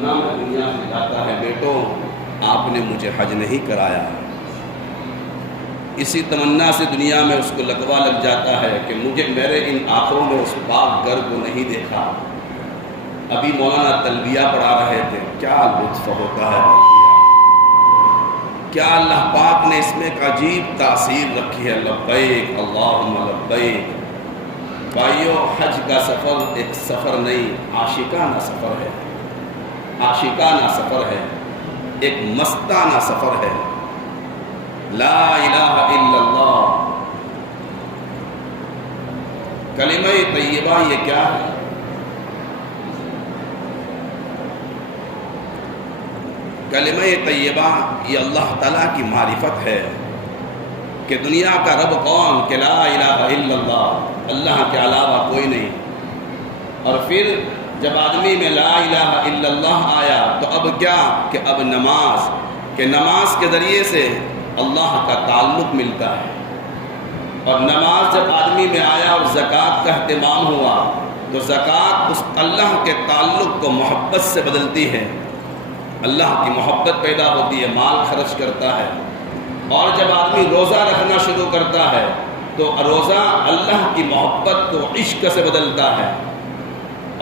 تمنا میں دنیا سے جاتا ہے، بیٹوں آپ نے مجھے حج نہیں کرایا، اسی تمنا سے دنیا میں اس کو لقبہ لگ جاتا ہے کہ مجھے میرے ان آنکھوں میں اس پاک گھر کو نہیں دیکھا۔ ابھی مولانا تلبیہ پڑھا رہے تھے، کیا لطف ہوتا ہے تلبیہ، کیا اللہ پاک نے اس میں ایک عجیب تاثیر رکھی ہے، لبیک اللہم لبیک۔ بھائیو، حج کا سفر ایک سفر نہیں، عاشقانہ سفر ہے، عاشقانہ سفر ہے، ایک مستانہ سفر ہے۔ لا الہ الا اللہ، کلمہ طیبہ یہ کیا ہے؟ کلمہ طیبہ یہ اللہ تعالیٰ کی معرفت ہے کہ دنیا کا رب کون، کہ لا الہ الا اللہ، اللہ کے علاوہ کوئی نہیں۔ اور پھر جب آدمی میں لا الہ الا اللہ آیا تو اب کیا کہ اب نماز، کہ نماز کے ذریعے سے اللہ کا تعلق ملتا ہے، اور نماز جب آدمی میں آیا اور زکوٰۃ کا اہتمام ہوا تو زکوٰۃ اس اللہ کے تعلق کو محبت سے بدلتی ہے، اللہ کی محبت پیدا ہوتی ہے، مال خرچ کرتا ہے۔ اور جب آدمی روزہ رکھنا شروع کرتا ہے تو روزہ اللہ کی محبت کو عشق سے بدلتا ہے۔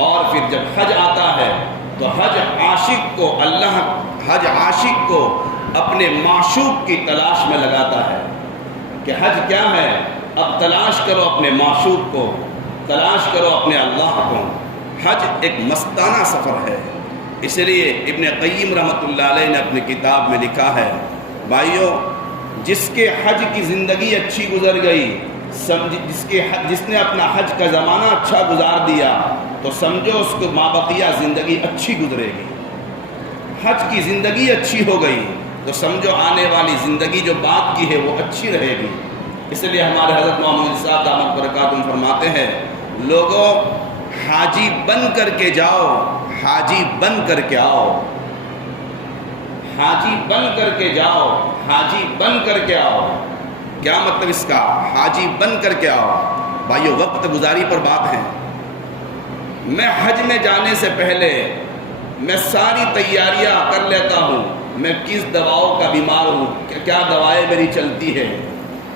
اور پھر جب حج آتا ہے تو حج عاشق کو اپنے معشوق کی تلاش میں لگاتا ہے کہ حج کیا ہے، اب تلاش کرو اپنے معشوق کو، تلاش کرو اپنے اللہ کو۔ حج ایک مستانہ سفر ہے، اس لیے ابن قیم رحمۃ اللہ علیہ نے اپنی کتاب میں لکھا ہے، بھائیو جس کے حج کی زندگی اچھی گزر گئی، جس نے اپنا حج کا زمانہ اچھا گزار دیا تو سمجھو اس کو مابقیہ زندگی اچھی گزرے گی۔ حج کی زندگی اچھی ہو گئی تو سمجھو آنے والی زندگی جو بعد کی ہے وہ اچھی رہے گی۔ اس لیے ہمارے حضرت محمد صاحب دامت برکاتہم فرماتے ہیں، لوگوں حاجی بن کر کے جاؤ، حاجی بن کر کے آؤ، حاجی بن کر کے جاؤ، حاجی بن کر کے آؤ۔ کیا مطلب اس کا؟ حاجی بن کر کے آؤ۔ بھائیو، وقت گزاری پر بات ہے، میں حج میں جانے سے پہلے میں ساری تیاریاں کر لیتا ہوں، میں کس دواؤں کا بیمار ہوں، کیا دوائیں میری چلتی ہے،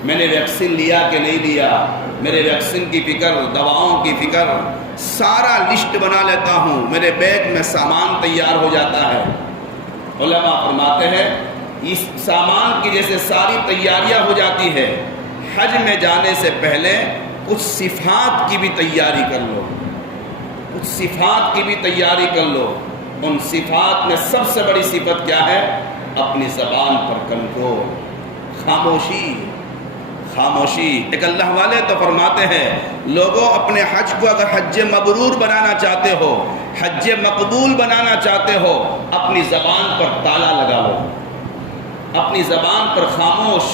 میں نے ویکسین لیا کہ نہیں لیا، میرے ویکسین کی فکر، دواؤں کی فکر، سارا لسٹ بنا لیتا ہوں، میرے بیگ میں سامان تیار ہو جاتا ہے۔ علماء فرماتے ہیں اس سامان کی جیسے ساری تیاریاں ہو جاتی ہے، حج میں جانے سے پہلے کچھ صفات کی بھی تیاری کر لو، کچھ صفات کی بھی تیاری کر لو۔ ان صفات میں سب سے بڑی صفت کیا ہے؟ اپنی زبان پر کنٹرول، خاموشی، خاموشی۔ ایک اللہ والے تو فرماتے ہیں، لوگوں اپنے حج کو اگر حج مبرور بنانا چاہتے ہو، حج مقبول بنانا چاہتے ہو، اپنی زبان پر تالا لگا لو، اپنی زبان پر خاموش۔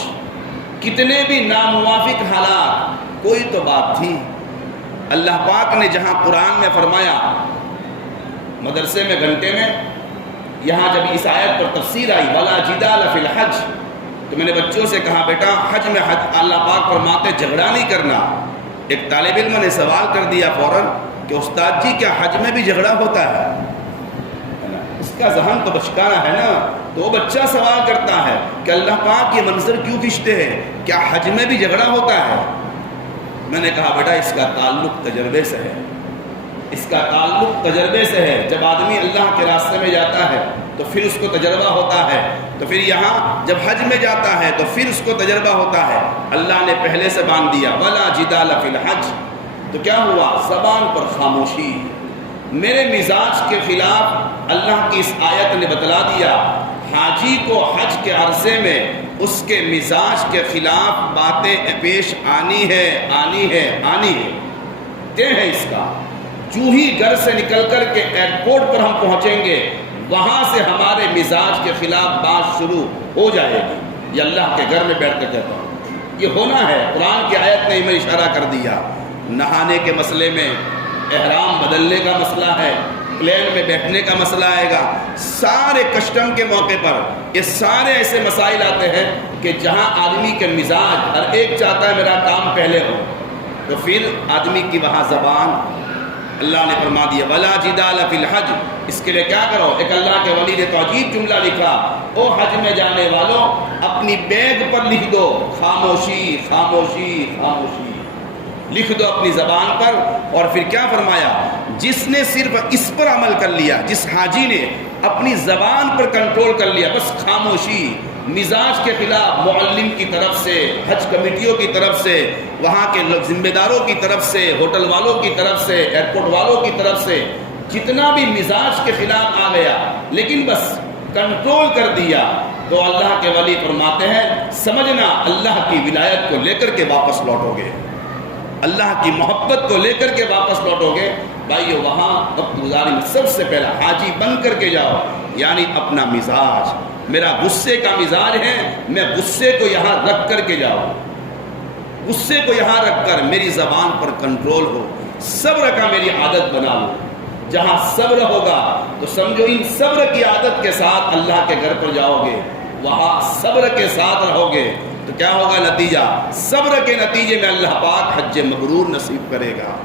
کتنے بھی ناموافق حالات، کوئی تو بات تھی۔ اللہ پاک نے جہاں قرآن میں فرمایا، مدرسے میں گھنٹے میں یہاں جب اس آیت پر تفسیر آئی وَلَا جِدَالَ فِي الْحَجِّ، تو میں نے بچوں سے کہا، بیٹا حج میں اللہ پاک فرماتے جھگڑا نہیں کرنا۔ ایک طالب علم نے سوال کر دیا فوراً کہ استاد جی کیا حج میں بھی جھگڑا ہوتا ہے؟ اس کا ذہن تو بچکانا ہے نا، تو وہ بچہ سوال کرتا ہے کہ اللہ پاک یہ منظر کیوں کھینچتے ہیں، کیا حج میں بھی جھگڑا ہوتا ہے؟ میں نے کہا بیٹا اس کا تعلق تجربے سے ہے، اس کا تعلق تجربے سے ہے۔ جب آدمی اللہ کے راستے میں جاتا ہے تو پھر اس کو تجربہ ہوتا ہے، تو پھر یہاں جب حج میں جاتا ہے تو پھر اس کو تجربہ ہوتا ہے۔ اللہ نے پہلے سے باندھ دیا وَلَا جِدَالَ فِي الْحَجِّ، تو کیا ہوا؟ زبان پر خاموشی۔ میرے مزاج کے خلاف اللہ کی اس آیت نے بتلا دیا، حاجی کو حج کے عرصے میں اس کے مزاج کے خلاف باتیں پیش آنی ہے، آنی ہے، آنی ہے، طے ہے اس کا۔ جو ہی گھر سے نکل کر کے ایئرپورٹ پر ہم پہنچیں گے، وہاں سے ہمارے مزاج کے خلاف بات شروع ہو جائے گی۔ یہ اللہ کے گھر میں بیٹھ کر کہتا ہوں، یہ ہونا ہے۔ قرآن کی آیت نے ہمیں اشارہ کر دیا۔ نہانے کے مسئلے میں، احرام بدلنے کا مسئلہ ہے، پلین میں بیٹھنے کا مسئلہ آئے گا، سارے کسٹم کے موقع پر یہ سارے ایسے مسائل آتے ہیں کہ جہاں آدمی کے مزاج ہر ایک چاہتا ہے میرا کام پہلے ہو، تو پھر آدمی کی وہاں زبان اللہ نے فرما دیا ولا جدال فی الحج، اس کے لیے کیا کرو؟ ایک اللہ کے ولی نے تو عجیب جملہ لکھا، او حج میں جانے والوں اپنی بیگ پر لکھ دو خاموشی خاموشی خاموشی، لکھ دو اپنی زبان پر۔ اور پھر کیا فرمایا؟ جس نے صرف اس پر عمل کر لیا، جس حاجی نے اپنی زبان پر کنٹرول کر لیا، بس خاموشی، مزاج کے خلاف معلم کی طرف سے، حج کمیٹیوں کی طرف سے، وہاں کے ذمہ داروں کی طرف سے، ہوٹل والوں کی طرف سے، ایئرپورٹ والوں کی طرف سے، جتنا بھی مزاج کے خلاف آ گیا لیکن بس کنٹرول کر دیا، تو اللہ کے ولی فرماتے ہیں سمجھنا اللہ کی ولایت کو لے کر کے واپس لوٹو گے، اللہ کی محبت کو لے کر کے واپس لوٹو گے۔ بھائیو وہاں وقت گزاری میں سب سے پہلا حاجی بن کر کے جاؤ، یعنی اپنا مزاج، میرا غصے کا مزاج ہے، میں غصے کو یہاں رکھ کر کے جاؤں، غصے کو یہاں رکھ کر میری زبان پر کنٹرول ہو، صبر کا میری عادت بنا لو۔ جہاں صبر ہوگا تو سمجھو ان صبر کی عادت کے ساتھ اللہ کے گھر پر جاؤ گے، وہاں صبر کے ساتھ رہو گے تو کیا ہوگا نتیجہ؟ صبر کے نتیجے میں اللہ پاک حج مبرور نصیب کرے گا۔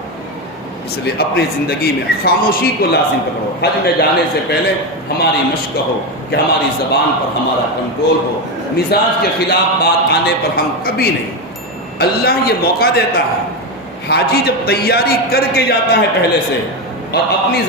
اس لیے اپنی زندگی میں خاموشی کو لازم پکڑو۔ حج میں جانے سے پہلے ہماری مشق ہو کہ ہماری زبان پر ہمارا کنٹرول ہو، مزاج کے خلاف بات آنے پر ہم کبھی نہیں۔ اللہ یہ موقع دیتا ہے، حاجی جب تیاری کر کے جاتا ہے پہلے سے اور اپنی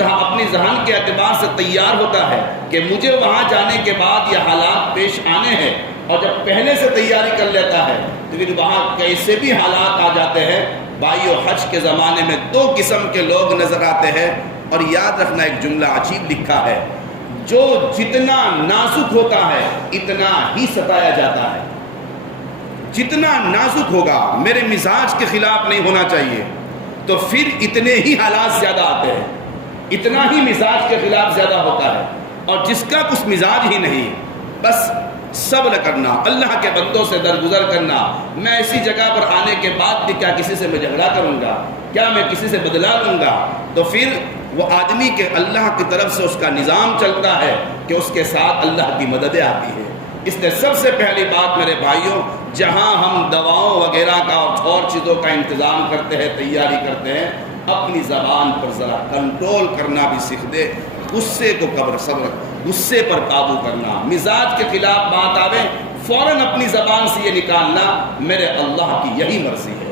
ذہن کے اعتبار سے تیار ہوتا ہے کہ مجھے وہاں جانے کے بعد یہ حالات پیش آنے ہیں، اور جب پہلے سے تیاری کر لیتا ہے تو پھر وہاں کیسے بھی حالات آ جاتے ہیں۔ بھائیو حج کے زمانے میں دو قسم کے لوگ نظر آتے ہیں، اور یاد رکھنا ایک جملہ عجیب لکھا ہے، جو جتنا نازک ہوتا ہے اتنا ہی ستایا جاتا ہے۔ جتنا نازک ہوگا، میرے مزاج کے خلاف نہیں ہونا چاہیے، تو پھر اتنے ہی حالات زیادہ آتے ہیں، اتنا ہی مزاج کے خلاف زیادہ ہوتا ہے۔ اور جس کا کچھ مزاج ہی نہیں، بس صبر کرنا، اللہ کے بندوں سے درگزر کرنا۔ میں ایسی جگہ پر آنے کے بعد بھی کیا کسی سے میں جھگڑا کروں گا؟ کیا میں کسی سے بدلا لوں گا؟ تو پھر وہ آدمی کے اللہ کی طرف سے اس کا نظام چلتا ہے کہ اس کے ساتھ اللہ کی مددیں آتی ہے۔ اس لیے سب سے پہلی بات میرے بھائیوں، جہاں ہم دواؤں وغیرہ کا اور چیزوں کا انتظام کرتے ہیں، تیاری کرتے ہیں، اپنی زبان پر ذرا کنٹرول کرنا بھی سیکھ دے، غصے کو صبر، غصے پر قابو کرنا، مزاج کے خلاف بات آوے فوراً اپنی زبان سے یہ نکالنا میرے اللہ کی یہی مرضی ہے،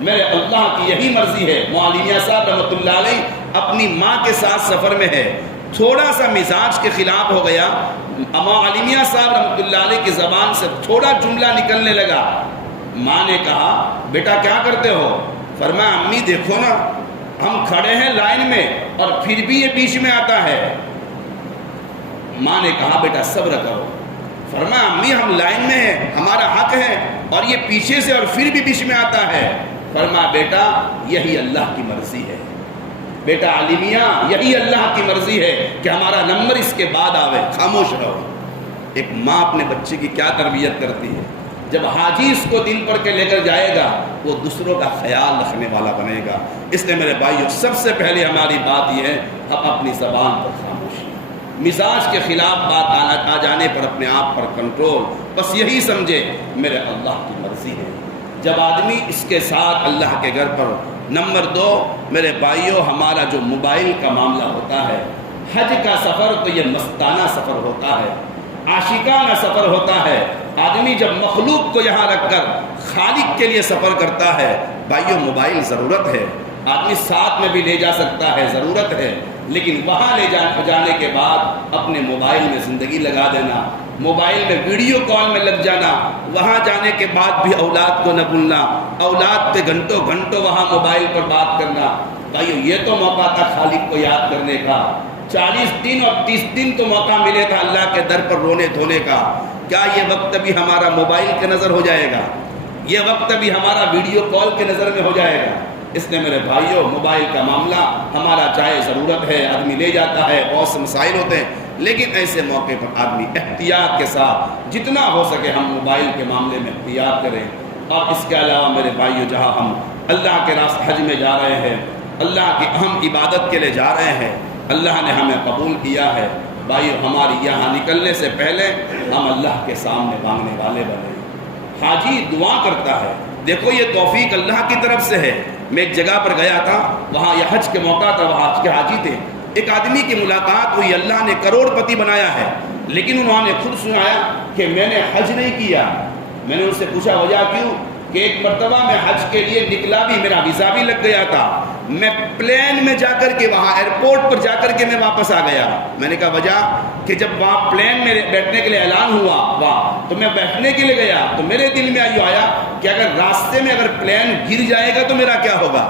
میرے اللہ کی یہی مرضی ہے۔ معلمیہ صاحب رحمۃ اللہ علیہ اپنی ماں کے ساتھ سفر میں ہے، تھوڑا سا مزاج کے خلاف ہو گیا، معلمیہ صاحب رحمۃ اللہ علیہ کی زبان سے تھوڑا جملہ نکلنے لگا، ماں نے کہا بیٹا کیا کرتے ہو؟ فرمایا امی دیکھو نا، ہم کھڑے ہیں لائن میں اور پھر بھی یہ بیچ میں آتا ہے۔ ماں نے کہا بیٹا صبر کرو۔ فرمایا امی ہم لائن میں ہیں، ہمارا حق ہے، اور یہ پیچھے سے اور پھر بھی بیچ میں آتا ہے۔ فرمایا بیٹا یہی اللہ کی مرضی ہے، بیٹا عالمیہ یہی اللہ کی مرضی ہے کہ ہمارا نمبر اس کے بعد آوے، خاموش رہو۔ ایک ماں اپنے بچے کی کیا تربیت کرتی ہے، جب حاجی اس کو دن پر کے لے کر جائے گا وہ دوسروں کا خیال رکھنے والا بنے گا۔ اس لیے میرے بھائیوں سب سے پہلے ہماری بات یہ ہے، ہم اپنی زبان پر خاموشی، مزاج کے خلاف بات آ جانے پر اپنے آپ پر کنٹرول، بس یہی سمجھے میرے اللہ کی مرضی ہے۔ جب آدمی اس کے ساتھ اللہ کے گھر پر۔ نمبر 2 میرے بھائیوں، ہمارا جو موبائل کا معاملہ ہوتا ہے، حج کا سفر تو یہ مستانہ سفر ہوتا ہے، عاشقانہ سفر ہوتا ہے۔ آدمی جب مخلوق کو یہاں رکھ کر خالق کے لیے سفر کرتا ہے، بھائیوں موبائل ضرورت ہے، آدمی ساتھ میں بھی لے جا سکتا ہے، ضرورت ہے، لیکن وہاں لے جانے کے بعد اپنے موبائل میں زندگی لگا دینا، موبائل میں ویڈیو کال میں لگ جانا، وہاں جانے کے بعد بھی اولاد کو نہ بھولنا، اولاد پہ گھنٹوں گھنٹوں وہاں موبائل پر بات کرنا۔ بھائیو یہ تو موقع تھا خالق کو یاد کرنے کا، 40 دن اور 30 دن تو موقع ملے تھا اللہ کے در پر رونے دھونے کا۔ کیا یہ وقت بھی ہمارا موبائل کے نظر ہو جائے گا؟ یہ وقت بھی ہمارا ویڈیو کال کے نظر میں ہو جائے گا؟ اس لیے میرے بھائیوں موبائل کا معاملہ ہمارا چاہے ضرورت ہے، آدمی لے جاتا ہے، بہت سے مسائل ہوتے ہیں، لیکن ایسے موقع پر آدمی احتیاط کے ساتھ جتنا ہو سکے ہم موبائل کے معاملے میں احتیاط کریں۔ اور اس کے علاوہ میرے بھائیوں جہاں ہم اللہ کے راستے حج میں جا رہے ہیں، اللہ کی اہم عبادت کے لیے جا رہے ہیں، اللہ نے ہمیں قبول کیا ہے، بھائیو ہماری یہاں نکلنے سے پہلے ہم اللہ کے سامنے مانگنے والے بنے۔ حاجی دعا کرتا ہے، دیکھو یہ توفیق اللہ کی طرف سے ہے، میں ایک جگہ پر گیا تھا، وہاں یہ حج کے موقع تھا، وہاں حج کے حاجی تھے، ایک آدمی کی ملاقات ہوئی، اللہ نے کروڑ پتی بنایا ہے، لیکن انہوں نے خود سنایا کہ میں نے حج نہیں کیا۔ میں نے ان سے پوچھا وجہ کیوں؟ کہ ایک مرتبہ میں حج کے لیے نکلا بھی، میرا ویزا بھی لگ گیا تھا، میں پلین میں جا کر کے وہاں ایئرپورٹ پر جا کر کے میں واپس آ گیا۔ میں نے کہا وجہ کہ جب وہاں پلین میں بیٹھنے کے لیے اعلان ہوا وہاں تو میں بیٹھنے کے لیے گیا، تو میرے دل میں آیا کہ اگر راستے میں اگر پلین گر جائے گا تو میرا کیا ہوگا۔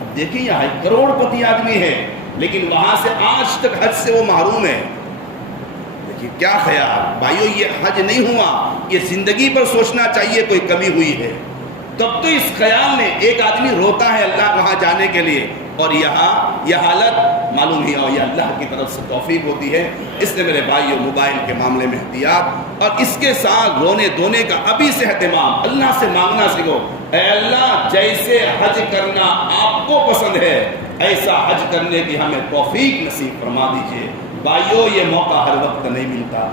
اب دیکھیں یہ کروڑ پتی آدمی ہے، لیکن وہاں سے آج تک حج سے وہ محروم ہے۔ کیا خیال بھائیو، یہ حج نہیں ہوا، یہ زندگی پر سوچنا چاہیے کوئی کمی ہوئی ہے۔ تب تو اس خیال میں ایک آدمی روتا ہے اللہ وہاں جانے کے لیے، اور یہاں یہ حالت معلوم ہی ہو، یہ اللہ کی طرف سے توفیق ہوتی ہے۔ اس لیے میرے بھائیو موبائل کے معاملے میں احتیاط، اور اس کے ساتھ رونے دھونے کا ابھی سے اہتمام، اللہ سے مانگنا سیکھو، اے اللہ جیسے حج کرنا آپ کو پسند ہے ایسا حج کرنے کی ہمیں توفیق نصیب فرما دیجیے۔ بھائیو یہ موقع ہر وقت نہیں ملتا،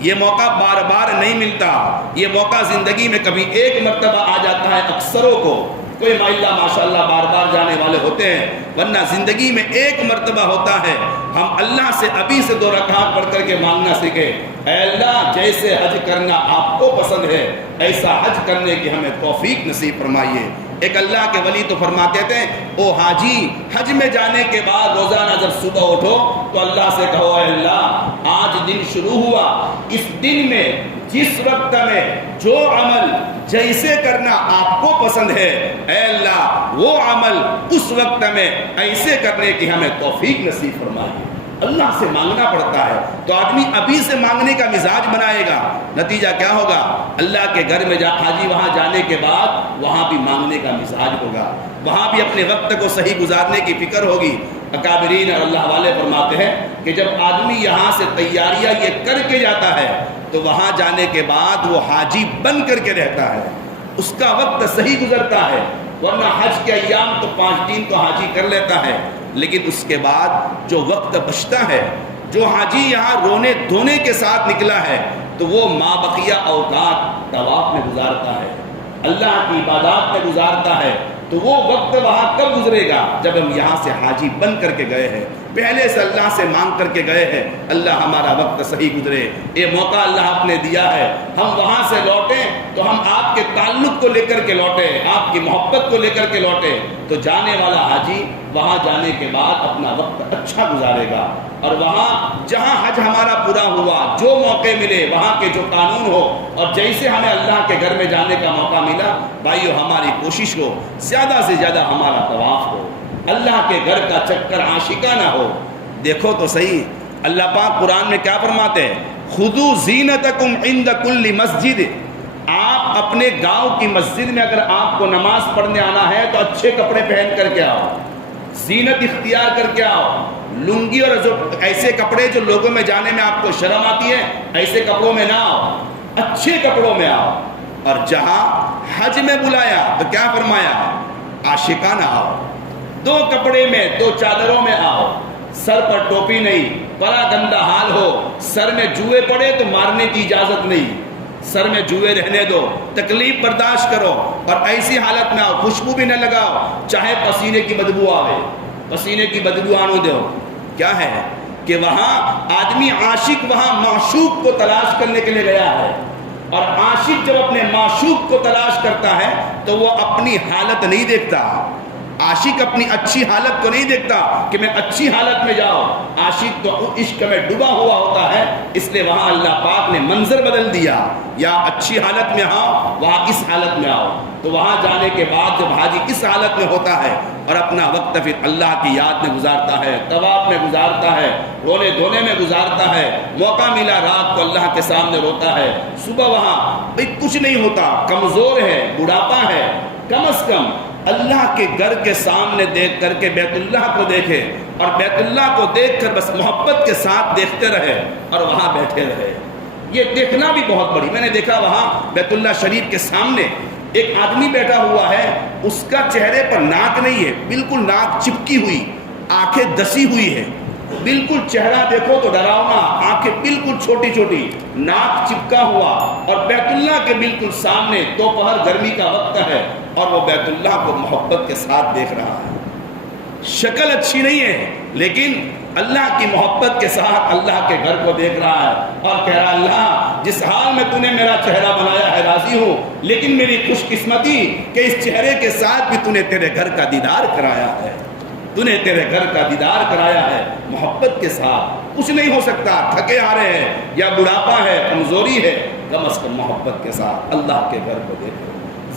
یہ موقع بار بار نہیں ملتا، یہ موقع زندگی میں کبھی ایک مرتبہ آ جاتا ہے اکثروں کو، کوئی ماشاءاللہ ماشاءاللہ بار بار جانے والے ہوتے ہیں، ورنہ زندگی میں ایک مرتبہ ہوتا ہے۔ ہم اللہ سے ابھی سے 2 رکعت پڑھ کر کے مانگنا سیکھیں، اے اللہ جیسے حج کرنا آپ کو پسند ہے ایسا حج کرنے کی ہمیں توفیق نصیب فرمائیے۔ ایک اللہ کے ولی تو فرماتے تھے، او حاجی حج میں جانے کے بعد روزانہ جب صبح اٹھو تو اللہ سے کہو، اے اللہ آج دن شروع ہوا، اس دن میں جس وقت میں جو عمل جیسے کرنا آپ کو پسند ہے اے اللہ وہ عمل اس وقت میں ایسے کرنے کی ہمیں توفیق نصیب فرمائیے۔ اللہ سے مانگنا پڑتا ہے، تو آدمی ابھی سے مانگنے کا مزاج بنائے گا، نتیجہ کیا ہوگا؟ اللہ کے گھر میں حاجی وہاں جانے کے بعد وہاں بھی مانگنے کا مزاج ہوگا، وہاں بھی اپنے وقت کو صحیح گزارنے کی فکر ہوگی۔ اکابرین اور اللہ والے فرماتے ہیں کہ جب آدمی یہاں سے تیاریاں یہ کر کے جاتا ہے تو وہاں جانے کے بعد وہ حاجی بن کر کے رہتا ہے، اس کا وقت صحیح گزرتا ہے، ورنہ حج کے ایام تو 5 دن تو حاجی کر لیتا ہے، لیکن اس کے بعد جو وقت بچتا ہے، جو حاجی یہاں رونے دھونے کے ساتھ نکلا ہے تو وہ مابقیہ اوقات طواف میں گزارتا ہے، اللہ کی عبادات میں گزارتا ہے، تو وہ وقت وہاں کب گزرے گا؟ جب ہم یہاں سے حاجی بن کر کے گئے ہیں، پہلے سے اللہ سے مانگ کر کے گئے ہیں اللہ ہمارا وقت صحیح گزرے، یہ موقع اللہ آپ نے دیا ہے، ہم وہاں سے لوٹیں تو ہم آپ کے تعلق کو لے کر کے لوٹیں، آپ کی محبت کو لے کر کے لوٹیں، تو جانے والا حاجی وہاں جانے کے بعد اپنا وقت اچھا گزارے گا، اور وہاں جہاں حج ہمارا پورا ہوا، جو موقع ملے وہاں کے جو قانون ہو، اور جیسے ہمیں اللہ کے گھر میں جانے کا موقع ملا، بھائیو ہماری کوشش ہو زیادہ سے زیادہ ہمارا طواف ہو، اللہ کے گھر کا چکر عاشقانہ ہو۔ دیکھو تو صحیح اللہ پاک قرآن میں کیا فرماتے ہیں، خذوا زینتکم عند کل مسجد، آپ اپنے گاؤں کی مسجد میں اگر آپ کو نماز پڑھنے آنا ہے تو اچھے کپڑے پہن کر کے آؤ، زینت اختیار کر کے آؤ، لنگی اور جو ایسے کپڑے جو لوگوں میں جانے میں آپ کو شرم آتی ہے ایسے کپڑوں میں نہ آؤ، اچھے کپڑوں میں آؤ، اور جہاں حج میں بلایا تو کیا فرمایا، عاشقانہ آؤ، 2 کپڑے میں 2 چادروں میں آؤ، سر پر ٹوپی نہیں، بڑا گندا حال ہو، سر میں جوئے پڑے تو مارنے کی اجازت نہیں، سر میں جوئے رہنے دو، تکلیف برداشت کرو، اور ایسی حالت میں آؤ، خوشبو بھی نہ لگاؤ، چاہے پسینے کی بدبو آوے، پسینے کی بدبو آنو دو۔ کیا ہے کہ وہاں آدمی عاشق وہاں معشوق کو تلاش کرنے کے لیے گیا ہے، اور عاشق جب اپنے معشوق کو تلاش کرتا ہے تو وہ اپنی حالت نہیں دیکھتا، عاشق اپنی اچھی حالت کو نہیں دیکھتا کہ میں اچھی حالت میں جاؤں، عاشق تو عشق میں ڈوبا ہوا ہوتا ہے، اس لیے وہاں اللہ پاک نے منظر بدل دیا، یا اچھی حالت میں آؤ وہاں اس حالت میں آؤ، تو وہاں جانے کے بعد جب حاجی اس حالت میں ہوتا ہے اور اپنا وقت پھر اللہ کی یاد میں گزارتا ہے، طواف میں گزارتا ہے، رونے دھونے میں گزارتا ہے، موقع ملا رات کو اللہ کے سامنے روتا ہے، صبح وہاں کچھ نہیں ہوتا، کمزور ہے، بڑھاپا ہے، کم از کم اللہ کے گھر کے سامنے دیکھ کر کے بیت اللہ کو دیکھے، اور بیت اللہ کو دیکھ کر بس محبت کے ساتھ دیکھتے رہے اور وہاں بیٹھے رہے۔ یہ دیکھنا بھی بہت بڑی، میں نے دیکھا وہاں بیت اللہ شریف کے سامنے ایک آدمی بیٹھا ہوا ہے، اس کا چہرے پر ناک نہیں ہے، بالکل ناک چپکی ہوئی، آنکھیں دسی ہوئی ہے، بالکل چہرہ دیکھو تو ڈراؤنا، آنکھیں بالکل چھوٹی چھوٹی، ناک چپکا ہوا، اور بیت اللہ کے بالکل سامنے دوپہر گرمی کا وقت ہے اور وہ بیت اللہ کو محبت کے ساتھ دیکھ رہا ہے۔ شکل اچھی نہیں ہے لیکن اللہ کی محبت کے ساتھ اللہ کے گھر کو دیکھ رہا ہے اور کہہ رہا ہے اللہ جس حال میں تو نے میرا چہرہ بنایا ہے راضی ہوں، لیکن میری خوش قسمتی کہ اس چہرے کے ساتھ بھی تو نے تیرے گھر کا دیدار کرایا ہے، تو نے تیرے گھر کا دیدار کرایا ہے محبت کے ساتھ۔ کچھ نہیں ہو سکتا، تھکے آ رہے ہیں یا بڑھاپا ہے، کمزوری ہے، کم از کم محبت کے ساتھ اللہ کے گھر کو دیکھو۔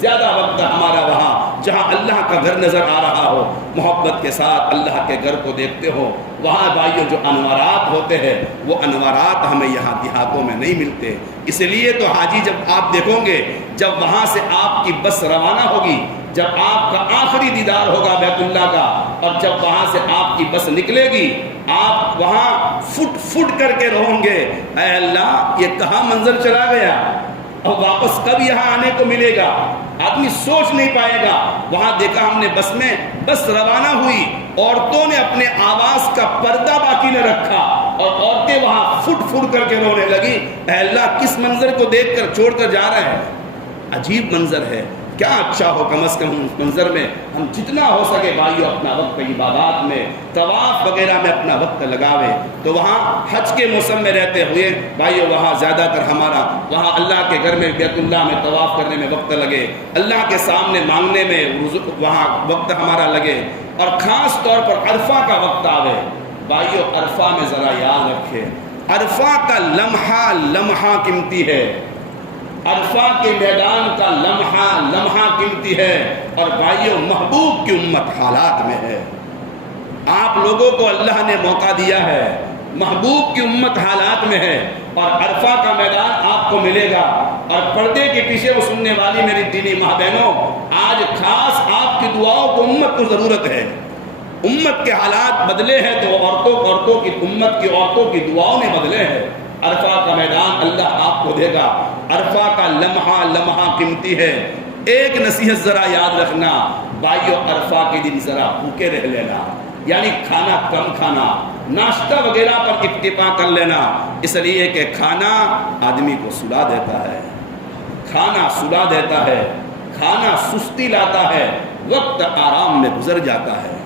زیادہ وقت ہمارا وہاں جہاں اللہ کا گھر نظر آ رہا ہو، محبت کے ساتھ اللہ کے گھر کو دیکھتے ہو، وہاں بھائیو جو انوارات ہوتے ہیں وہ انوارات ہمیں یہاں دیہاتوں میں نہیں ملتے۔ اس لیے تو حاجی جب آپ دیکھو گے، جب وہاں سے آپ کی بس روانہ ہوگی، جب آپ کا آخری دیدار ہوگا بیت اللہ کا، اور جب وہاں سے آپ کی بس نکلے گی، آپ وہاں فٹ فٹ کر کے رہوں گے، اے اللہ یہ کہاں منظر چلا گیا اور واپس کب یہاں آنے کو ملے گا؟ آدمی سوچ نہیں پائے گا۔ وہاں دیکھا ہم نے بس میں، بس روانہ ہوئی، عورتوں نے اپنے آواز کا پردہ باقی نہ رکھا اور عورتیں وہاں فٹ فٹ کر کے رونے لگی، اے اللہ کس منظر کو دیکھ کر چھوڑ کر جا رہے ہیں؟ عجیب منظر ہے، کیا اچھا ہو کم از کم اس منظر میں ہم جتنا ہو سکے بھائیو اپنا وقت عبادات میں، طواف وغیرہ میں اپنا وقت لگاوے۔ تو وہاں حج کے موسم میں رہتے ہوئے بھائیو وہاں زیادہ تر ہمارا وہاں اللہ کے گھر میں بیت اللہ میں طواف کرنے میں وقت لگے، اللہ کے سامنے مانگنے میں وہاں وقت ہمارا لگے، اور خاص طور پر عرفہ کا وقت آوے۔ بھائیو عرفہ میں ذرا یاد رکھے، عرفہ کا لمحہ لمحہ قیمتی ہے، عرفہ کے میدان کا لمحہ لمحہ قیمتی ہے، اور بھائیو محبوب کی امت حالات میں ہے۔ آپ لوگوں کو اللہ نے موقع دیا ہے، محبوب کی امت حالات میں ہے، اور عرفہ کا میدان آپ کو ملے گا۔ اور پردے کے پیچھے وہ سننے والی میری دینی ماں بہنوں، آج خاص آپ کی دعاؤں کو امت کو ضرورت ہے۔ امت کے حالات بدلے ہیں تو عورتوں کی امت کی عورتوں کی دعاؤں نے بدلے ہیں۔ عرفہ کا میدان اللہ آپ کو دے گا، عرفہ کا لمحہ لمحہ قیمتی ہے۔ ایک نصیحت ذرا یاد رکھنا بھائیو، عرفہ کے دن ذرا بھوکے رہ لینا، یعنی کھانا کم کھانا، ناشتہ وغیرہ پر اکتفا کر لینا، اس لیے کہ کھانا آدمی کو سلا دیتا ہے، کھانا سلا دیتا ہے، کھانا سستی لاتا ہے، وقت آرام میں گزر جاتا ہے،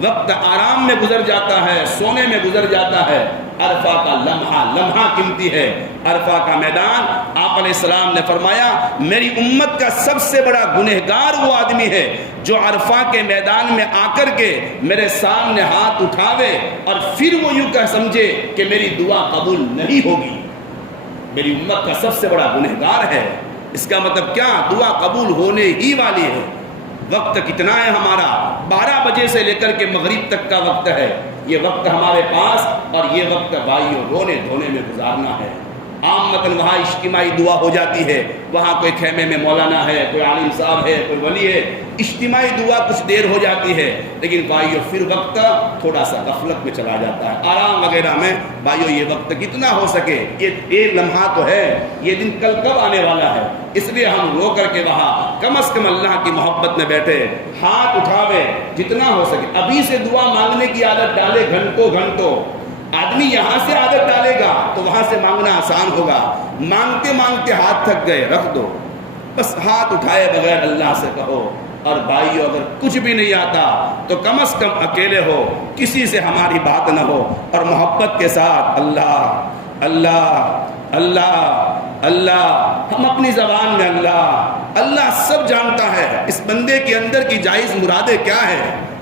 وقت آرام میں گزر جاتا ہے، سونے میں گزر جاتا ہے۔ عرفہ کا لمحہ لمحہ قیمتی ہے، عرفہ کا میدان۔ آپ علیہ السلام نے فرمایا میری امت کا سب سے بڑا گنہگار وہ آدمی ہے جو عرفہ کے میدان میں آ کر کے میرے سامنے ہاتھ اٹھاوے اور پھر وہ یوں کہ سمجھے کہ میری دعا قبول نہیں ہوگی۔ میری امت کا سب سے بڑا گنہگار ہے، اس کا مطلب کیا؟ دعا قبول ہونے ہی والی ہے۔ وقت کتنا ہے ہمارا؟ 12 بجے سے لے کر کے مغرب تک کا وقت ہے، یہ وقت ہمارے پاس، اور یہ وقت بھائیوں رونے دھونے میں گزارنا ہے۔ عامتاً وہاں اجتماعی دعا ہو جاتی ہے، وہاں کوئی خیمے میں مولانا ہے، کوئی عالم صاحب ہے، کوئی ولی ہے، اجتماعی دعا کچھ دیر ہو جاتی ہے، لیکن بھائیوں پھر وقت تھوڑا سا غفلت میں چلا جاتا ہے، آرام وغیرہ میں۔ بھائیوں یہ وقت کتنا ہو سکے، یہ لمحہ تو ہے، یہ دن کل کب آنے والا ہے، اس لیے ہم رو کر کے وہاں کم از کم اللہ کی محبت میں بیٹھے، ہاتھ اٹھاوے جتنا ہو سکے۔ ابھی سے دعا مانگنے کی عادت ڈالے، گھنٹوں گھنٹوں۔ آدمی یہاں سے عادت ڈالے گا تو وہاں سے مانگنا آسان ہوگا۔ مانگتے مانگتے ہاتھ تھک گئے، رکھ دو، بس ہاتھ اٹھائے بغیر اللہ سے کہو۔ اور بھائیو اگر کچھ بھی نہیں آتا تو کم از کم اکیلے ہو، کسی سے ہماری بات نہ ہو، اور محبت کے ساتھ اللہ اللہ اللہ اللہ، ہم اپنی زبان میں اللہ اللہ، سب جانتا ہے اس بندے کے اندر کی جائز مرادیں کیا ہے،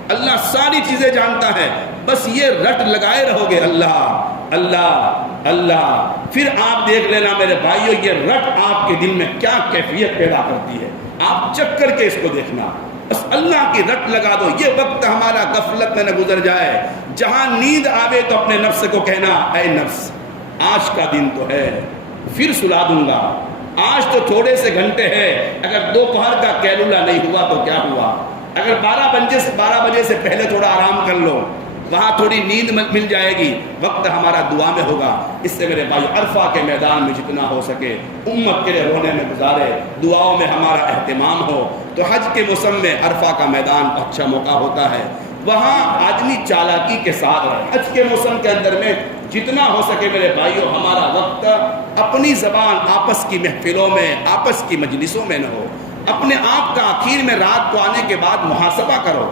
اللہ ساری چیزیں جانتا ہے، بس یہ رٹ لگائے رہو گے اللہ اللہ اللہ، پھر آپ دیکھ لینا میرے بھائیو یہ رٹ آپ کے دل میں کیا کیفیت پیدا کرتی ہے، آپ چک کر کے اس کو دیکھنا، بس اللہ کی رٹ لگا دو۔ یہ وقت ہمارا غفلت میں نہ گزر جائے، جہاں نیند آوے تو اپنے نفس کو کہنا اے نفس آج کا دن تو ہے، پھر سلا دوں گا، آج تو تھوڑے سے گھنٹے ہیں، اگر دوپہر کا کیلولہ نہیں ہوا تو کیا ہوا، اگر 12 بجے سے پہلے تھوڑا آرام کر لو، وہاں تھوڑی نیند مل جائے گی، وقت ہمارا دعا میں ہوگا۔ اس سے میرے بھائی عرفہ کے میدان میں جتنا ہو سکے امت کے لیے رونے میں گزارے، دعاؤں میں ہمارا اہتمام ہو۔ تو حج کے موسم میں عرفہ کا میدان اچھا موقع ہوتا ہے، وہاں آدمی چالاکی کے ساتھ رہے. حج کے موسم کے اندر میں جتنا ہو سکے میرے بھائیوں ہمارا وقت اپنی زبان آپس کی محفلوں میں آپس کی مجلسوں میں نہ ہو. اپنے آپ کا آخر میں رات کو آنے کے بعد محاسبہ کرو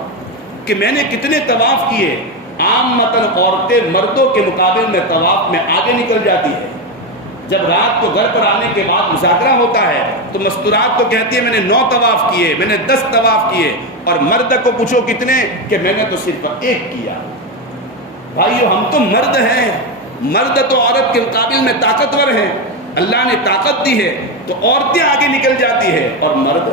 کہ میں نے کتنے طواف کیے. عامتاً عورتیں مردوں کے مقابل میں طواف میں آگے نکل جاتی ہے. جب رات کو گھر پر آنے کے بعد مذاکرہ ہوتا ہے تو مستورات کو کہتی ہے میں نے 9 طواف کیے, میں نے 10 طواف کیے, اور مرد کو پوچھو کتنے, کہ میں نے تو صرف 1 کیا. بھائیو ہم تو مرد ہیں, مرد تو عورت کے مقابل میں طاقتور ہیں, اللہ نے طاقت دی ہے تو عورتیں آگے نکل جاتی ہے اور مرد.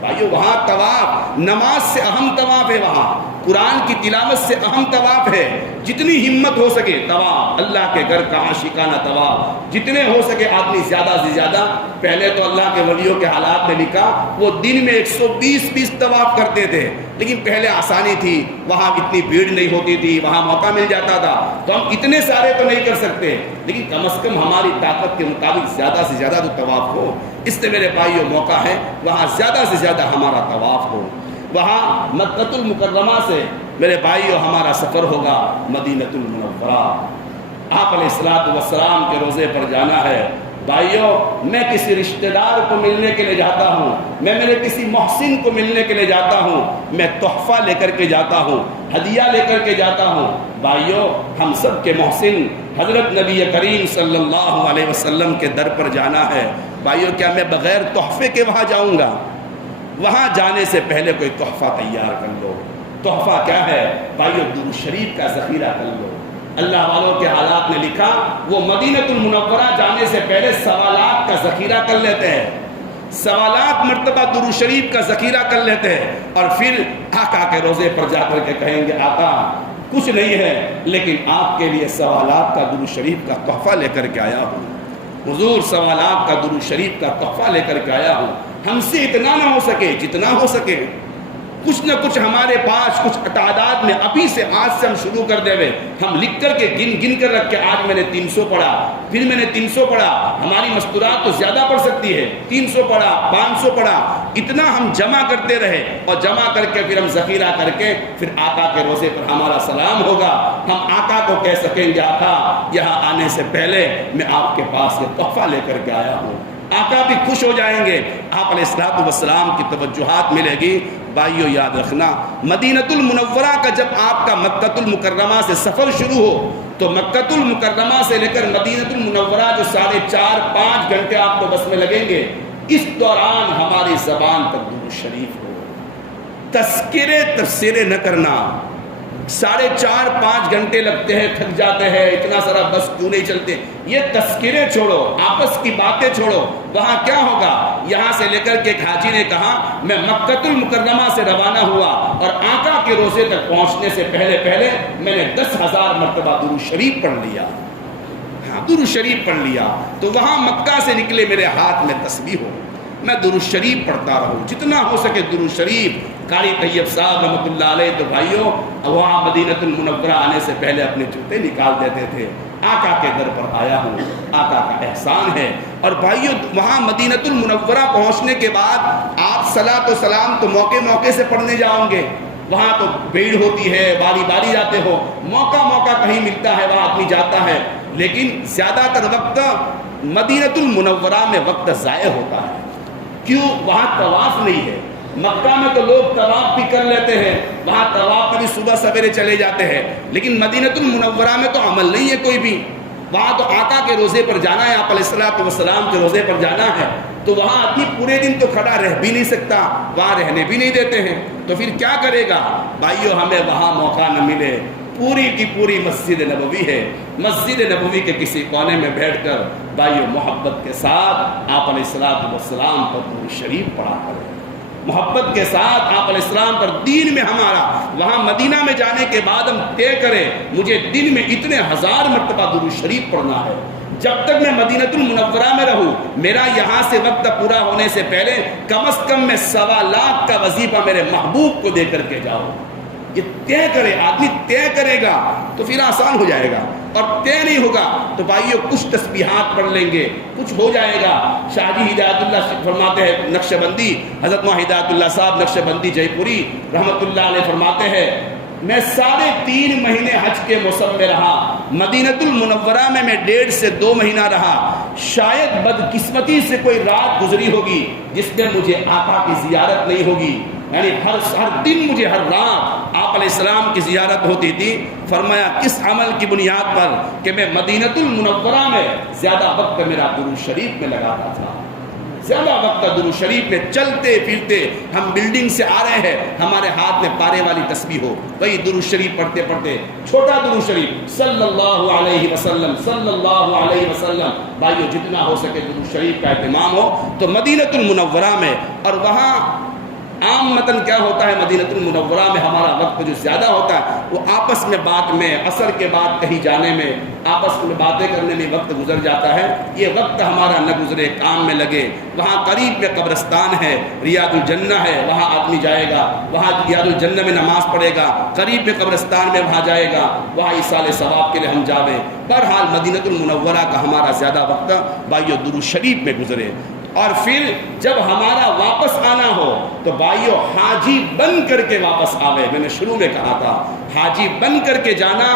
بھائیو وہاں طواف نماز سے اہم طواف ہے, وہاں قرآن کی تلاوت سے اہم طواف ہے. جتنی ہمت ہو سکے طواف, اللہ کے گھر کا عاشقانہ طواف جتنے ہو سکے آدمی زیادہ سے زیادہ. پہلے تو اللہ کے ولیوں کے حالات میں لکھا وہ دن میں 120 طواف کرتے تھے, لیکن پہلے آسانی تھی, وہاں اتنی بھیڑ نہیں ہوتی تھی, وہاں موقع مل جاتا تھا. تو ہم اتنے سارے تو نہیں کر سکتے, لیکن کم از کم ہماری طاقت کے مطابق زیادہ سے زیادہ تو طواف ہو. اس سے میرے بھائیوں موقع ہے وہاں زیادہ سے زیادہ ہمارا طواف ہو. وہاں مکۃ المکرمہ سے میرے بھائیوں ہمارا سفر ہوگا مدینۃ المنورہ. آپ علیہ الصلوۃ والسلام کے روزے پر جانا ہے. بھائیوں میں کسی رشتہ دار کو ملنے کے لیے جاتا ہوں, میں میرے کسی محسن کو ملنے کے لیے جاتا ہوں, میں تحفہ لے کر کے جاتا ہوں, ہدیہ لے کر کے جاتا ہوں. بھائیوں ہم سب کے محسن حضرت نبی کریم صلی اللہ علیہ وسلم کے در پر جانا ہے. بھائیوں کیا میں بغیر تحفے کے وہاں جاؤں گا؟ وہاں جانے سے پہلے کوئی تحفہ تیار کر لو. تحفہ کیا ہے بھائیو؟ درود شریف کا ذخیرہ کر لو. اللہ والوں کے حالات نے لکھا وہ مدینۃ المنورہ جانے سے پہلے 1.25 لاکھ کا ذخیرہ کر لیتے ہیں, 1.25 لاکھ مرتبہ درود شریف کا ذخیرہ کر لیتے ہیں, اور پھر آقا کے روزے پر جا کر کے کہیں گے آقا کچھ نہیں ہے لیکن آپ کے لیے 1.25 لاکھ کا درود شریف کا تحفہ لے کر کے آیا ہوں. حضور 1.25 لاکھ کا درود شریف کا تحفہ لے کر کے آیا ہوں. ہم سے اتنا نہ ہو سکے, جتنا ہو سکے کچھ نہ کچھ ہمارے پاس کچھ تعداد میں ابھی سے آج سے ہم شروع کر دے ہوئے, ہم لکھ کر کے گن کر رکھ کے آج میں نے 300 پڑھا, پھر میں نے 300 پڑھا, ہماری مستورات تو زیادہ پڑھ سکتی ہے, 300 پڑھا, 500 پڑھا, اتنا ہم جمع کرتے رہے, اور جمع کر کے پھر ہم ذخیرہ کر کے پھر آقا کے روزے پر ہمارا سلام ہوگا. ہم آقا کو کہہ سکیں گے آقا یہاں آنے سے پہلے میں آپ کے پاس یہ تحفہ لے کر کے آیا ہوں. آقا بھی خوش ہو جائیں گے, آپ علیہ الصلوۃ والسلام کی توجہات ملے گی. بھائیو یاد رکھنا مدینۃ المنورہ کا جب آپ کا مکۃ المکرمہ سے سفر شروع ہو تو مکۃ المکرمہ سے لے کر مدینۃ المنورہ جو 4.5-5 گھنٹے آپ کو بس میں لگیں گے, اس دوران ہماری زبان پر درود شریف ہو. تذکرے تفسیریں نہ کرنا, 4.5-5 گھنٹے لگتے ہیں, تھک جاتے ہیں, اتنا سارا بس کیوں نہیں چلتے. یہ تذکرے چھوڑو, آپس کی باتیں چھوڑو. وہاں کیا ہوگا, یہاں سے لے کر کے ایک حاجی نے کہا میں مکۃ المکرمہ سے روانہ ہوا اور آقا کے روزے تک پہنچنے سے پہلے میں نے 10,000 مرتبہ درود شریف پڑھ لیا. ہاں درود شریف پڑھ لیا. تو وہاں مکہ سے نکلے میرے ہاتھ میں تسبیح ہو, میں درود شریف پڑھتا رہوں, جتنا ہو سکے درود شریف. قاری طیب صاحب رحمۃ اللہ علیہ تو بھائیوں وہاں مدینۃ المنورہ آنے سے پہلے اپنے جوتے نکال دیتے تھے. آقا کے در پر آیا ہوں, آقا کا احسان ہے. اور بھائیوں وہاں مدینۃ المنورہ پہنچنے کے بعد آپ صلاۃ و سلام تو موقع سے پڑھنے جاؤ گے, وہاں تو بھیڑ ہوتی ہے, باری جاتے ہو, موقع کہیں ملتا ہے وہاں آدمی جاتا ہے, لیکن زیادہ تر وقت مدینۃ المنورہ میں وقت ضائع ہوتا ہے. کیوں؟ وہاں طواف نہیں ہے. مکہ میں تو لوگ طواف بھی کر لیتے ہیں, وہاں طواف میں بھی صبح سویرے چلے جاتے ہیں, لیکن مدینۃ المنورہ میں تو عمل نہیں ہے کوئی بھی. وہاں تو آقا کے روزے پر جانا ہے, آپ علیہ الصلوۃ والسلام کے روزے پر جانا ہے, تو وہاں آدمی پورے دن تو کھڑا رہ بھی نہیں سکتا, وہاں رہنے بھی نہیں دیتے ہیں. تو پھر کیا کرے گا بھائیو؟ ہمیں وہاں موقع نہ ملے, پوری کی پوری مسجد نبوی ہے, مسجد نبوی کے کسی کونے میں بیٹھ کر بھائیو محبت کے ساتھ آپ علیہ الصلوۃ والسلام پر درود شریف پڑھا کریں. محبت کے ساتھ آپ علیہ السلام پر دین میں ہمارا وہاں مدینہ میں جانے کے بعد ہم طے کریں مجھے دن میں اتنے 1000 مرتبہ درود شریف پڑھنا ہے. جب تک میں مدینۃ المنورہ میں رہوں, میرا یہاں سے وقت پورا ہونے سے پہلے کم از کم میں 1.25 لاکھ کا وظیفہ میرے محبوب کو دے کر کے جاؤں. یہ طے کرے, آدمی طے کرے گا تو پھر آسان ہو جائے گا, اور طے نہیں ہوگا تو بھائیو کچھ تسبیحات پڑھ لیں گے, کچھ ہو جائے گا. شاہ جی ہدایت اللہ فرماتے ہیں نقش بندی, حضرت مولانا ہدایت اللہ صاحب نقش بندی جے پوری رحمۃ اللہ علیہ فرماتے ہیں میں 3.5 مہینے حج کے موسم میں رہا، مدینۃ المنورہ میں 1.5 سے 2 مہینہ رہا، شاید بدقسمتی سے کوئی رات گزری ہوگی جس میں مجھے آقا کی زیارت نہیں ہوگی، یعنی ہر دن مجھے ہر رات آپ علیہ السلام کی زیارت ہوتی تھی۔ فرمایا کس عمل کی بنیاد پر؟ کہ میں مدینۃ المنورہ میں زیادہ وقت میرا درود شریف میں لگاتا تھا، زیادہ وقت درود شریف میں چلتے پھرتے، ہم بلڈنگ سے آ رہے ہیں، ہمارے ہاتھ میں پارے والی تسبیح ہو، وہی درود شریف پڑھتے پڑھتے، چھوٹا درود شریف صلی اللہ علیہ وسلم صلی اللہ علیہ وسلم۔ بھائیو جتنا ہو سکے درود شریف کا اہتمام ہو تو مدینۃ المنورہ میں، اور وہاں عام متن کیا ہوتا ہے، مدینۃ المنورہ میں ہمارا وقت جو زیادہ ہوتا ہے وہ آپس میں بات میں، عصر کے بعد کہیں جانے میں، آپس میں باتیں کرنے میں وقت گزر جاتا ہے۔ یہ وقت ہمارا نہ گزرے، کام میں لگے۔ وہاں قریب میں قبرستان ہے، ریاض الجنہ ہے، وہاں آدمی جائے گا، وہاں ریاض الجنہ میں نماز پڑھے گا، قریب میں قبرستان میں وہاں جائے گا، وہاں ایصال ثواب کے لیے ہم جاویں۔ بہرحال مدینۃ المنورہ کا ہمارا زیادہ وقت بھائیو درود شریف میں گزرے۔ اور پھر جب ہمارا واپس آنا ہو تو بھائیو حاجی بن کر کے واپس آوے۔ میں نے شروع میں کہا تھا حاجی بن کر کے جانا،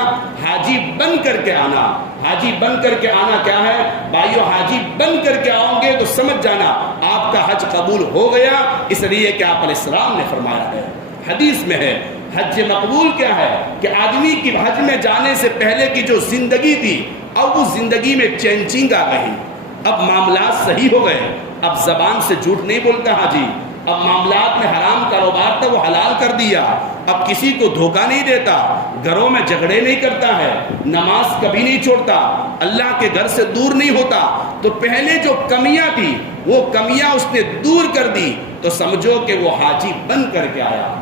حاجی بن کر کے آنا۔ حاجی بن کر کے آنا کیا ہے بھائیو؟ حاجی بن کر کے آؤ گے تو سمجھ جانا آپ کا حج قبول ہو گیا، اس لیے کہ آپ علیہ السلام نے فرمایا ہے، حدیث میں ہے۔ حج مقبول کیا ہے کہ آدمی کی حج میں جانے سے پہلے کی جو زندگی تھی، اب وہ زندگی میں چینجنگ آ گئی، اب معاملات صحیح ہو گئے، اب زبان سے جھوٹ نہیں بولتا حاجی، اب معاملات میں حرام کاروبار تھا وہ حلال کر دیا، اب کسی کو دھوکہ نہیں دیتا، گھروں میں جھگڑے نہیں کرتا ہے، نماز کبھی نہیں چھوڑتا، اللہ کے گھر سے دور نہیں ہوتا۔ تو پہلے جو کمیاں تھی وہ کمیاں اس نے دور کر دی، تو سمجھو کہ وہ حاجی بن کر کے آیا۔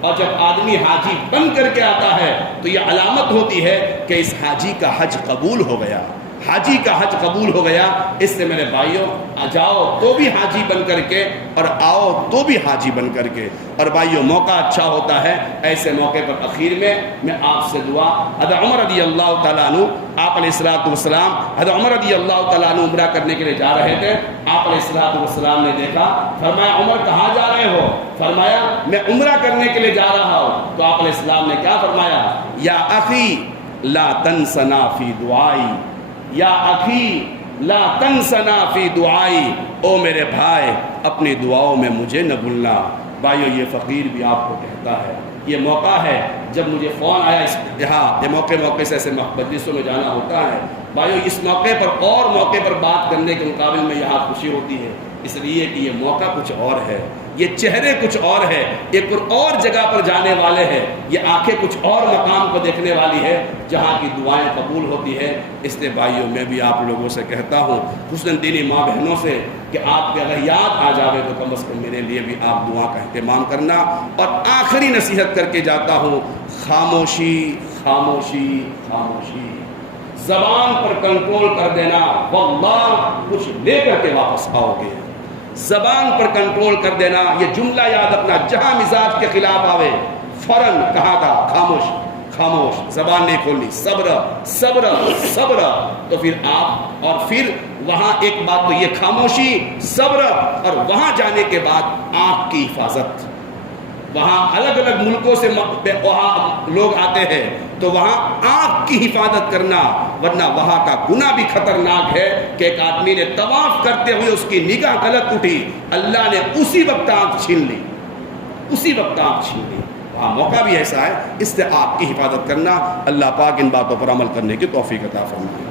اور جب آدمی حاجی بن کر کے آتا ہے تو یہ علامت ہوتی ہے کہ اس حاجی کا حج قبول ہو گیا، حاجی کا حج قبول ہو گیا۔ اس سے میرے بھائیوں جاؤ تو بھی حاجی بن کر کے اور آؤ تو بھی حاجی بن کر کے۔ اور بھائیوں موقع اچھا ہوتا ہے، ایسے موقع پر اخیر میں آپ سے دعا، حضرت عمر رضی اللہ تعالیٰ عنہ، آپ علیہ الصلوۃ والسلام، حضرت عمر رضی اللہ تعالیٰ عنہ عمرہ کرنے کے لیے جا رہے تھے، آپ علیہ الصلوۃ والسلام نے دیکھا، فرمایا عمر کہاں جا رہے ہو؟ فرمایا میں عمرہ کرنے کے لیے جا رہا ہوں۔ تو آپ علیہ السلام نے کیا فرمایا؟ یا اخی لا تنسنا فی دعائی، یا اخی لا تنسنا فی دعائی، او میرے بھائی اپنی دعاؤں میں مجھے نہ بھولنا۔ بھائیو یہ فقیر بھی آپ کو کہتا ہے، یہ موقع ہے جب مجھے فون آیا، یہ موقع سے ایسے مجلسوں میں جانا ہوتا ہے بھائیو، اس موقع پر اور موقع پر بات کرنے کے مقابل میں یہاں خوشی ہوتی ہے، اس لیے کہ یہ موقع کچھ اور ہے، یہ چہرے کچھ اور ہے، ایک اور جگہ پر جانے والے ہیں، یہ آنکھیں کچھ اور مقام کو دیکھنے والی ہے جہاں کی دعائیں قبول ہوتی ہے۔ اس لیے بھائیوں میں بھی آپ لوگوں سے کہتا ہوں، خصوصاً دینی ماں بہنوں سے، کہ آپ کے اگر یاد آ جاوے تو کم از کم میرے لیے بھی آپ دعا کا اہتمام کرنا۔ اور آخری نصیحت کر کے جاتا ہوں، خاموشی خاموشی خاموشی، زبان پر کنٹرول کر دینا، واللہ کچھ لے کر کے واپس آؤ گے۔ زبان پر کنٹرول کر دینا، یہ جملہ یاد رکھنا، جہاں مزاج کے خلاف آوے فوراً کہا تھا خاموش خاموش، زبان نہیں کھولنی، صبر صبر صبر۔ تو پھر آپ، اور پھر وہاں ایک بات تو یہ خاموشی صبر، اور وہاں جانے کے بعد آنکھ کی حفاظت۔ وہاں الگ الگ ملکوں سے وہاں لوگ آتے ہیں تو وہاں آنکھ کی حفاظت کرنا، ورنہ وہاں کا گناہ بھی خطرناک ہے کہ ایک آدمی نے طواف کرتے ہوئے اس کی نگاہ غلط اٹھی، اللہ نے اسی وقت آنکھ چھین لی، اسی وقت آنکھ چھین لی۔ وہاں موقع بھی ایسا ہے، اس سے آپ کی حفاظت کرنا۔ اللہ پاک ان باتوں پر عمل کرنے کی توفیق عطا فرمائے۔